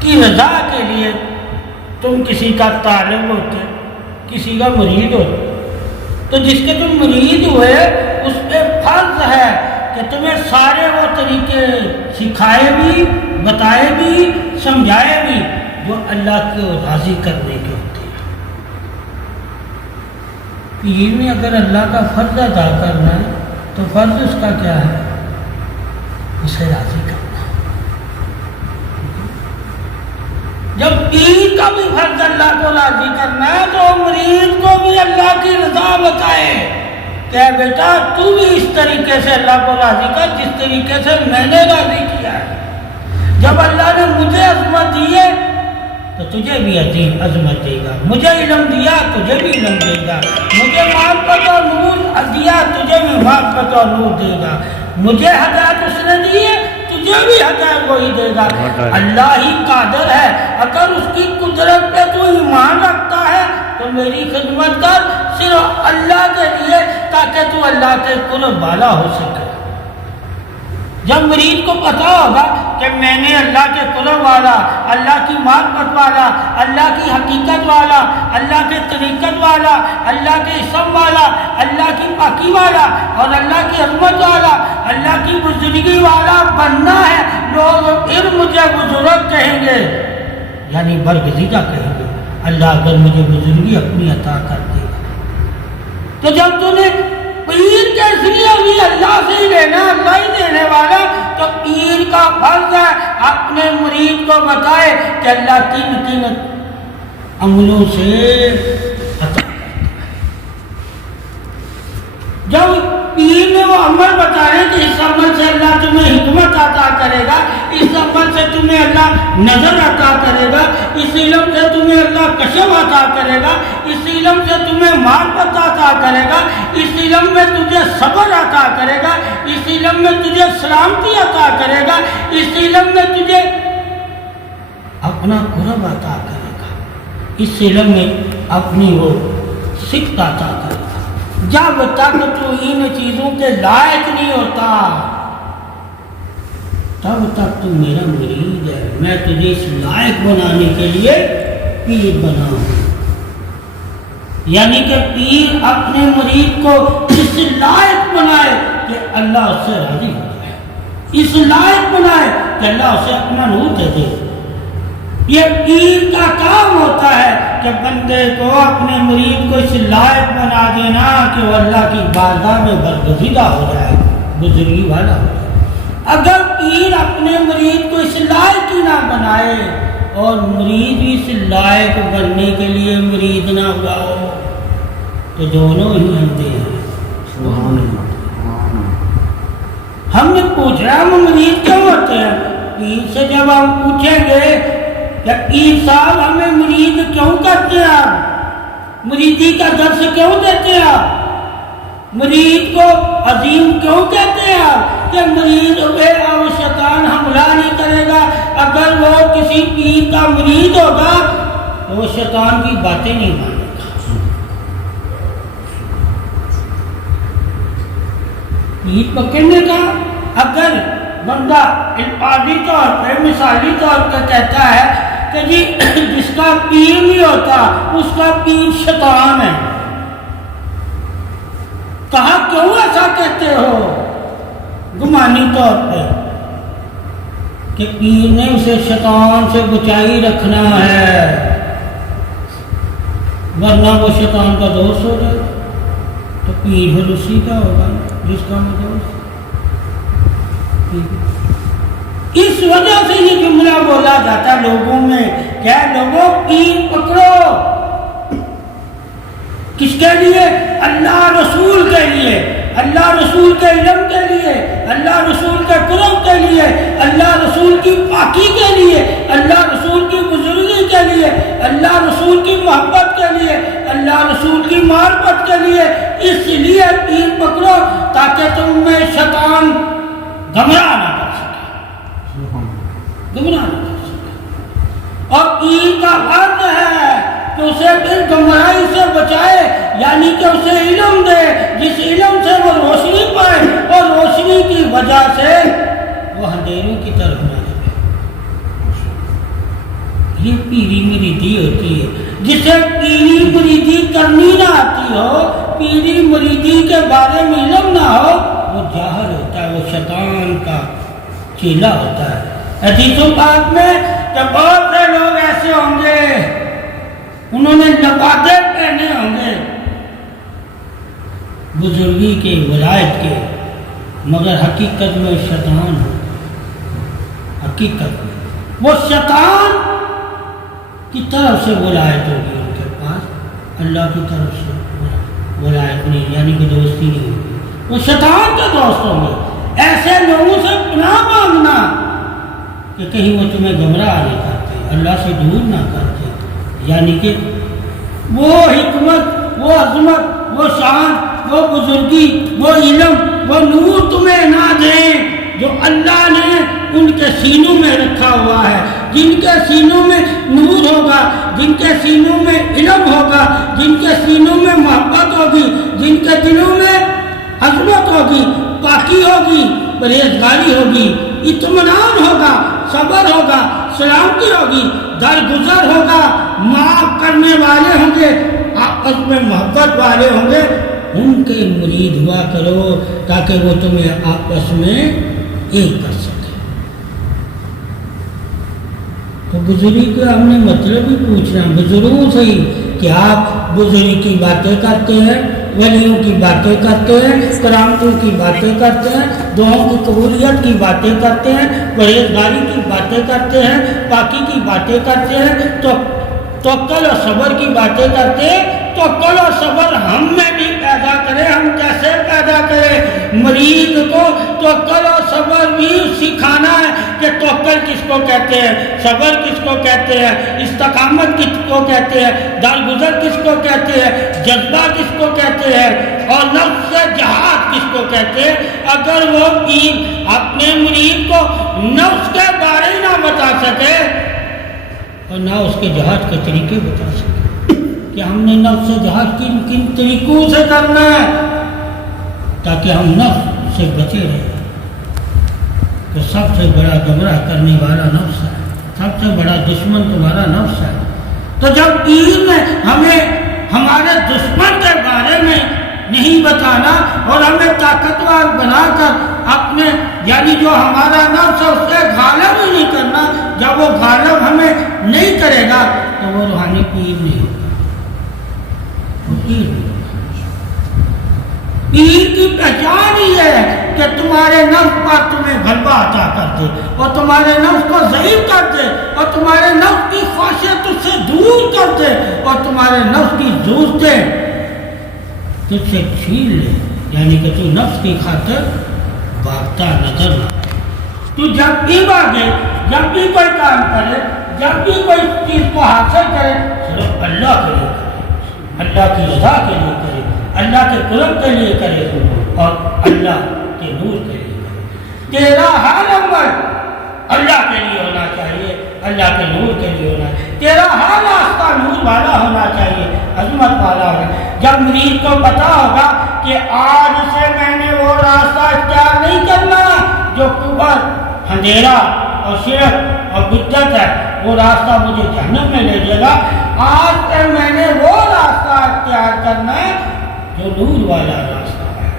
کی رضا کے لیے تم کسی کا طالب ہوتے، کسی کا مرید ہوتے، تو جس کے تم مرید ہوئے اس پہ فرض ہے کہ تمہیں سارے وہ طریقے سکھائے بھی، بتائے بھی، سمجھائے بھی جو اللہ کو راضی کرنے کے ہوتے ہیں۔ پیر میں اگر اللہ کا فرض ادا کرنا ہے تو فرض اس کا کیا ہے؟ اسے راضی کرنا۔ جب پیر کا بھی فرض اللہ کو راضی کرنا ہے تو مرید کو بھی اللہ کی رضا بتائے کہ بیٹا تو بھی اس طریقے سے اللہ کو راضی کر جس طریقے سے میں نے راضی کیا ہے۔ جب اللہ نے مجھے عظمت دی ہے تو تجھے بھی عظیم عظمت دے گا، مجھے علم دیا تجھے بھی علم دے گا، مجھے معرفت اور نور دیا تجھے بھی معرفت اور نور دے گا، مجھے ہدایت اس نے دی ہے تجھے بھی ہدایت وہی دے گا۔ اللہ ہی قادر ہے، اگر اس کی قدرت پہ تو ایمان رکھتا ہے تو میری خدمت کر صرف اللہ کے لیے تاکہ تو اللہ کے قرب والا ہو سکے۔ جب مرید کو پتا ہوگا کہ میں نے اللہ کے قرب والا، اللہ کی معرفت والا، اللہ کی حقیقت والا، اللہ کے طریقت والا، اللہ کے اسم والا، اللہ کی پاکی والا اور اللہ کی عظمت والا، اللہ کی بزرگی والا بننا ہے، لوگ پھر مجھے بزرگ کہیں گے، یعنی برگزیدہ کہیں گے۔ اللہ اگر مجھے بزرگی اپنی عطا کر دے گا تو جب تو نے پیر کے ذریعے بھی اللہ سے ہی لینا، اللہ ہی دینے والا، تو پیر کا فرض ہے اپنے مرید کو بتائے کہ اللہ کن کن عملوں سے عطا کرتا ہے۔ جب پیر نے وہ عمل بتائے کہ اس عمل سے اللہ تمہیں حکمت عطا کرے گا، اس عمل سے تمہیں اللہ نظر عطا کرے گا، اس علم سے تمہیں اللہ کشف عطا کرے گا، اس علم سے تمہیں معرفت عطا کرے گا، اس علم میں تجھے صبر عطا کرے گا، اس علم میں تجھے سلامتی عطا کرے گا، اس علم میں تجھے اپنا قرب عطا کرے گا، اس علم میں اپنی وہ سکت عطا کرے گا۔ جب تک تو ان چیزوں کے لائق نہیں ہوتا تب تک تو میرا مرید ہے، میں تجھے اس لائق بنانے کے لیے پیر بنا ہوں۔ یعنی کہ پیر اپنے مرید کو اس لائق بنائے کہ اللہ اس سے راضی ہو جائے، اس لائق بنائے کہ اللہ اسے اپنا نور دے دے۔ یہ پیر کا کام ہوتا ہے کہ بندے کو اپنے مرید کو اس لائق بنا دینا کہ وہ اللہ کی بارگاہ میں برگزیدہ ہو جائے، بزرگی والا ہو جائے۔ اگر پیر اپنے مرید کو اس لائق ہی نہ بنائے اور مرید بھی اس لائق بننے کے لیے مرید نہ ہوا ہو تو دونوں ہی اندھے ہیں۔ ہم نے پوچھا ہم مرید کیوں ہوتے ہیں؟ پیر سے جب ہم پوچھیں گے کہ پیر صاحب ہمیں مرید کیوں کرتے ہیں آپ، مریدی کا درس کیوں دیتے ہیں آپ، مرید کو عظیم کیوں کہتے ہیں آپ، کہ مرید ہوئے اور شیطان حملہ نہیں کرے گا۔ اگر وہ کسی پیر کا مرید ہوگا تو وہ شیطان کی باتیں نہیں مانے گا۔ پیر پکڑنے کا اگر بندہ الفاظی طور پہ مثالی طور پہ کہتا ہے کہ جی جس کا پیر نہیں ہوتا اس کا پیر شیطان ہے، کہا کیوں ایسا کہتے ہو؟ گمانی طور پہ کہ پیر نے اسے شیطان سے بچائی رکھنا ہے ورنہ وہ شیطان کا دوست ہو جائے، تو پیر پھر اسی کا ہوگا جس کا میں دوست۔ اس وجہ سے یہ جملہ بولا جاتا ہے لوگوں میں، کیا لوگوں پیر پکڑو، کس کے لیے؟ اللہ رسول کے لیے، اللہ رسول کے علم کے لیے، اللہ رسول کے قرب کے لیے، اللہ رسول کی پاکی کے لیے، اللہ رسول کی بزرگی کے لیے، اللہ رسول کی محبت کے لیے، اللہ رسول کی معرفت کے لیے۔ اس لیے پیر پکڑو تاکہ تم میں شیطان گمراہ نہ کر سکے، گمراہ نہ کر سکے۔ اور پیر کا فرض ہے کہ اسے پھر گمراہی سے بچائے، یعنی کہ اسے علم دے جس علم سے وہ روشنی پائے اور روشنی کی وجہ سے وہ اندھیروں کی طرف نہ جائے۔ یہ پیری مریدی ہوتی ہے. جسے پیری مریدی کرنی نہ آتی ہو، پیری مریدی کے بارے میں علم نہ ہو، وہ جاہل ہوتا ہے، وہ شیطان کا چیلا ہوتا ہے. حدیث پاک میں کہ بہت سے لوگ ایسے ہوں گے انہوں نے لبادے پہنے ہوں گے بزرگی کے، ولایت کے، مگر حقیقت میں شیطان ہو. حقیقت میں وہ شیطان کی طرف سے ولایت ہوگی ان کے پاس، اللہ کی طرف سے ولایت نہیں، یعنی کہ دوستی نہیں ہوگی. وہ شیطان کے دوست ہوں گے. ایسے لوگوں سے پناہ مانگنا کہ کہیں وہ تمہیں گمراہ نہیں کرتے، اللہ سے دور نہ کرتے، یعنی کہ وہ حکمت، وہ عظمت، وہ شان، وہ بزرگی، وہ علم، وہ نور تمہیں نہ دیں جو اللہ نے ان کے سینوں میں رکھا ہوا ہے. جن کے سینوں میں نور ہوگا، جن کے سینوں میں علم ہوگا، جن کے سینوں میں محبت ہوگی، جن کے دلوں میں عظمت ہوگی، پاکی ہوگی، پرہیزگاری ہوگی، اطمینان ہوگا، صبر ہوگا، سلامتی ہوگی، درگزر ہوگا، معاف کرنے والے ہوں گے، آپس میں محبت والے ہوں گے، ان کے مرید ہوا کرو تاکہ وہ تمہیں آپس میں ایک کر سکے. تو بزرگی کا ہم نے مطلب ہی پوچھنا بزرگوں سے ہی کہ آپ بزرگی کی باتیں کرتے ہیں، ولیوں کی باتیں کرتے ہیں، کرامتوں کی باتیں کرتے ہیں، دعاؤں کی قبولیت کی باتیں کرتے ہیں، پرہیزگاری کی باتیں کرتے ہیں، پاکی کی باتیں کرتے ہیں، تو توکل اور صبر کی باتیں کرتے ہیں. توکل اور صبر ہم میں بھی پیدا کرے. ہم کیسے پیدا کریں؟ مرید کو توکل اور صبر بھی سکھانا ہے کہ توکل کس کو کہتے ہیں، صبر کس کو کہتے ہیں، استقامت کس کو کہتے ہیں، درگزر کس کو کہتے ہیں، جذبہ کس کو کہتے ہیں، اور نفس سے جہاد کس کو کہتے ہیں. اگر وہ پیر اپنے مرید کو نفس کے بارے نہ بتا سکے اور نہ اس کے جہاد کے طریقے بتا سکے کہ ہم نے نفس سے جہاد کن کن طریقوں سے کرنا ہے تاکہ ہم نفس سے بچے رہیں. تو سب سے بڑا گمراہ کرنے والا نفس ہے، سب سے بڑا دشمن تمہارا نفس ہے. تو جب پیر نے ہمیں ہمارے دشمن کے بارے میں نہیں بتانا اور ہمیں طاقتور بنا کر اپنے یعنی جو ہمارا نفس ہے اس سے غالب ہی نہیں کرنا، جب وہ غالب ہمیں نہیں کرے گا تو وہ روحانی پیر نہیں ہوگا. پیر کی پہچان ہی ہے کہ تمہارے نفس پر تمہیں غلبہ عطا کر دے اور تمہارے نفس کو ضعیف کر دے اور تمہارے نفس کی خواہشیں تجھ سے دور کر دے اور تمہارے نفس کی ضرورتیں تجھ سے چھین لے، یعنی کہ تو نفس کی خاطر بھاگتا نظر نہ آئے. تو جب بھی بھاگے، جب بھی کوئی کام کرے، جب بھی کوئی چیز کو حاصل کرے، صرف اللہ کے لیے کرے، اللہ کی رضا کے لیے کرے، اللہ کے قرب کے لیے کرے اور اللہ کے نور کے لیے کرے. تیرا ہر عمل اللہ کے لیے ہونا چاہیے، اللہ کے نور کے لیے ہونا چاہیے. تیرا ہر راستہ نور والا ہونا چاہیے، عظمت والا ہونا چاہیے. جب مرید کو پتا ہوگا کہ آج سے میں نے وہ راستہ اختیار نہیں کرنا جو کفر، اندھیرا اور شرک اور بدعت ہے، وہ راستہ مجھے جہنم میں لے جائے گا، آج سے میں نے وہ راستہ اختیار کرنا ہے جو نور والا راستہ ہے،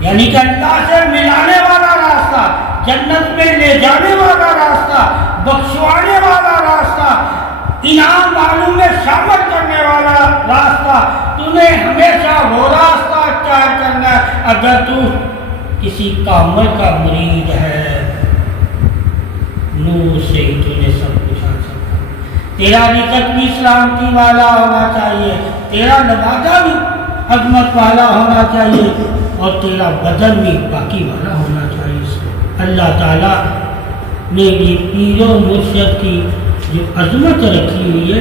یعنی کہ اللہ سے ملانے والا راستہ، جنت میں لے جانے والا راستہ، بخشوانے والا راستہ، انعام والوں میں شامل کرنے والا راستہ. تمہیں ہمیشہ وہ راستہ اختیار کرنا ہے. اگر تو کسی کامل کا مرید ہے، نور سے ہی تجھے سب کچھ آ سکتا. تیرا رزق بھی سلامتی والا ہونا چاہیے، تیرا نوازا بھی عظمت والا ہونا چاہیے اور تیرا بدن بھی باقی والا ہونا چاہیے. اللہ تعالیٰ نے یہ پیر و مرشد کی جو عظمت رکھی ہوئی ہے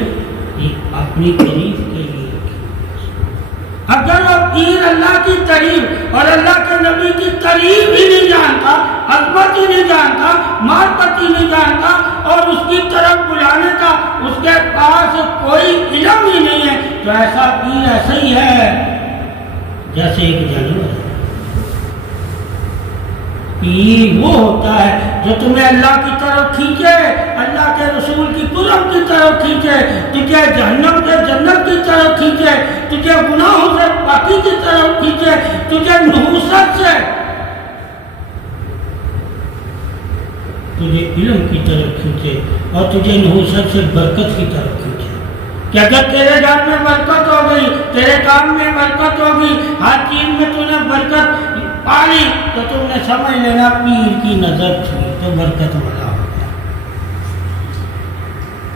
یہ اپنی تعریف کے لیے رکھی ہوئی ہے. اگر وہ پیر اللہ کی تعریف اور اللہ کے نبی کی تعریف ہی نہیں جانتا، عظمت ہی نہیں جانتا، معرفت ہی نہیں جانتا اور اس کی طرف بلانے کا اس کے پاس کوئی علم ہی نہیں ہے، تو ایسا پیر ایسا ہی ہے جیسے ایک جانور ہے. پیر وہ ہوتا ہے جو تمہیں اللہ کی طرف کھینچے، اللہ کے رسول کی قرب طرف کھینچے، تجھے جہنم سے جنت کی طرف کھینچے، تجھے گناہوں سے پاکی کی طرف کھینچے، تجھے نحوست سے، تجھے علم کی طرف کھینچے اور تجھے نحوست سے برکت کی طرف کھینچے کہ اگر تیرے گھر میں برکت ہو گئی، تیرے کام میں برکت ہوگی، ہر چیز میں تو نے برکت پالی، تو تم نے سمجھ لینا پیر کی نظر تھی تو برکت والا ہو گیا۔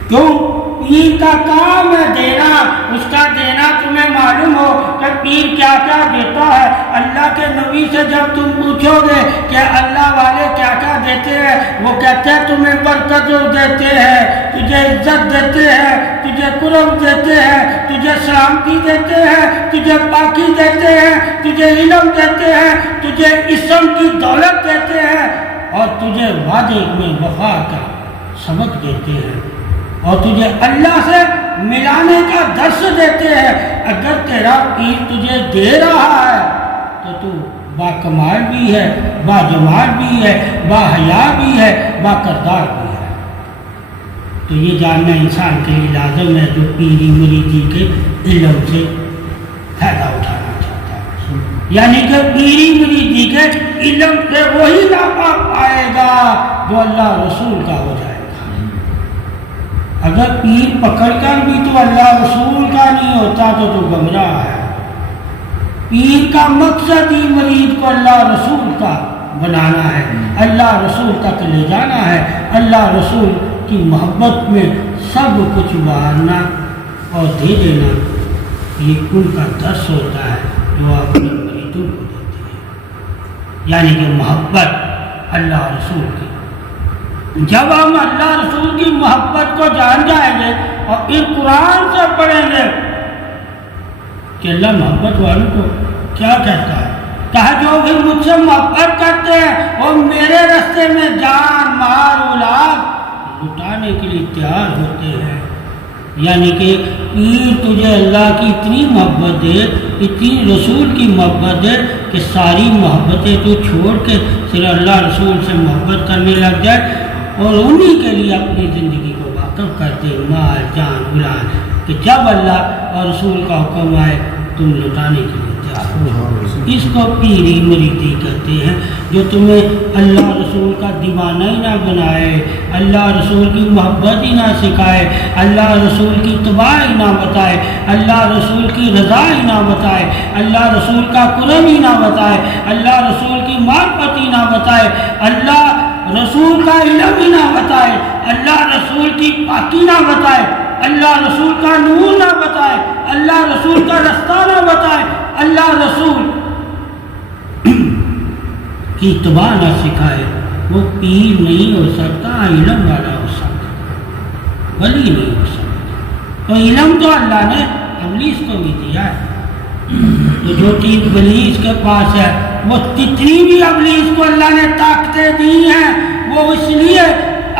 کیوں؟ پیر کا کام ہے دینا، اس کا دینا تمہیں معلوم ہو کہ پیر کیا کیا دیتا ہے۔ اللہ کے نبی سے جب تم پوچھو گے کہ اللہ والے کیا کیا دیتے ہیں، وہ کہتے ہیں تمہیں برکت دیتے ہیں، تجھے عزت دیتے ہیں، تجھے قرب دیتے ہیں، تجھے سلامتی دیتے ہیں، تجھے پاکی دیتے ہیں، تجھے علم دیتے ہیں، تجھے اسم کی دولت دیتے ہیں، اور تجھے وعدے میں وفا کا سبق دیتے ہیں، اور تجھے اللہ سے ملانے کا درس دیتے ہیں۔ اگر تیرا پیر تجھے دے رہا ہے تو با کمال بھی ہے، با جمال بھی ہے، با حیا بھی ہے، با کردار بھی ہے۔ تو یہ جاننا انسان کے لیے لازم ہے جو پیری مریدی کے علم سے فائدہ اٹھانا چاہتا ہے، یعنی کہ پیری مریدی کے علم سے وہی نفع پائے گا جو اللہ رسول کا ہو جائے گا۔ اگر پیر پکڑ کر بھی تو اللہ رسول کا نہیں ہوتا تو گمراہ ہے۔ پیر کا مقصد ہی مرید کو اللہ رسول کا بنانا ہے، اللہ رسول تک لے جانا ہے، اللہ رسول کی محبت میں سب کچھ بہارنا اور دے دینا۔ یہ ان کا درس ہوتا ہے جو آپ اپنے مریدوں کو دیتے ہیں، یعنی کہ محبت اللہ رسول کی۔ جب ہم اللہ رسول کی محبت کو جان جائیں گے اور پھر قرآن سے پڑھیں گے کہ اللہ محبت والوں کو کیا کہتا ہے، کہا جو بھی مجھ سے محبت کرتے ہیں وہ میرے راستے میں جان مال اولاد لٹانے کے لیے تیار ہوتے ہیں۔ یعنی کہ پیر تجھے اللہ کی اتنی محبت دے، اتنی رسول کی محبت دے کہ ساری محبتیں تو چھوڑ کے صرف اللہ رسول سے محبت کرنے لگ جائے اور انہی کے لیے اپنی زندگی کو واقف کرتے، مال جان اولاد، کہ جب اللہ اور رسول کا حکم آئے تم لٹانے کے لیے تیار ہو۔ اس کو پیری مریدی کہتے ہیں، جو تمہیں اللہ رسول کا دیوانہ ہی نہ بنائے، اللہ رسول کی محبت ہی نہ سکھائے، اللہ رسول کی اتباع ہی نہ بتائے، اللہ رسول کی رضا ہی نہ بتائے، اللہ رسول کا قرب ہی نہ بتائے، اللہ رسول کی معرفت ہی نہ بتائے، اللہ رسول کا علم ہی نہ بتائے، اللہ رسول کی پاکی نہ بتائے، اللہ رسول کا نور نہ بتائے، اللہ رسول کا رستہ نہ بتائے، اللہ رسول کی اتباع نہ سکھائے، وہ پیر نہیں ہو سکتا، علم والا ہو سکتا، ولی نہیں ہو سکتا۔ تو علم تو اللہ نے ابلیس کو بھی دیا ہے، تو جو چیز ابلیس کے پاس ہے وہ جتنی بھی ابلیس کو اللہ نے طاقتیں دی ہیں وہ اس لیے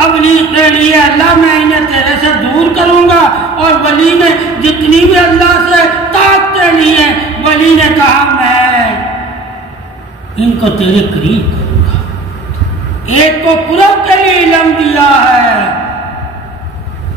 ابلیس کے لیے اللہ میں انہیں تیرے سے دور کروں گا، اور ولی نے جتنی بھی اللہ سے طاقتیں لی ہیں ولی نے کہا میں ان کو تیرے قریب کروں گا۔ ایک کو قرب کے لیے علم دیا ہے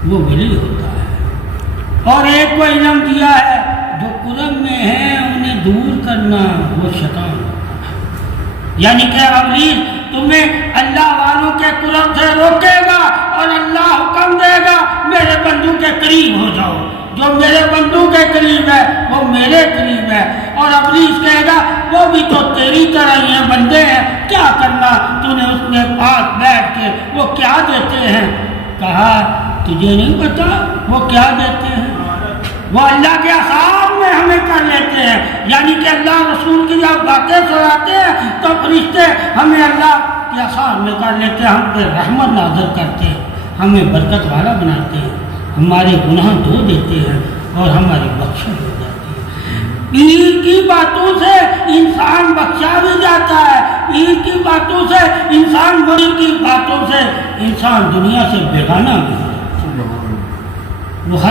وہ ولی ہوتا ہے، اور ایک کو علم دیا ہے جو قرب میں ہے انہیں دور کرنا وہ شیطان ہوتا ہے۔ یعنی کہ ابلیس تمہیں اللہ والوں کے قرب سے روکے گا اور اللہ حکم دے گا میرے بندوں کے قریب ہو جاؤ، جو میرے بندوں کے قریب ہے وہ میرے قریب ہے، اور ابلیس کہے گا وہ بھی تو تیری طرح ہی ہیں، بندے ہیں، کیا کرنا تو نے اس کے پاس بیٹھ کے وہ کیا دیتے ہیں۔ کہا تجھے نہیں پتا وہ کیا دیتے ہیں، وہ اللہ کے احسان میں ہمیں کر لیتے ہیں، یعنی کہ اللہ رسول کی جب باتیں سناتے ہیں تو فرشتے ہمیں اللہ کے احسان میں کر لیتے ہیں، ہم پہ رحمت نازل کرتے ہیں، ہمیں برکت والا بناتے ہیں، ہمارے گناہ دھو دیتے ہیں اور ہماری بخشش ہو جاتی ہے۔ پیر کی باتوں سے انسان بخشا بھی جاتا ہے، پیر کی باتوں سے انسان، ولی کی باتوں سے انسان دنیا سے بیگانہ بھی ہو جاتا ہے۔ وہ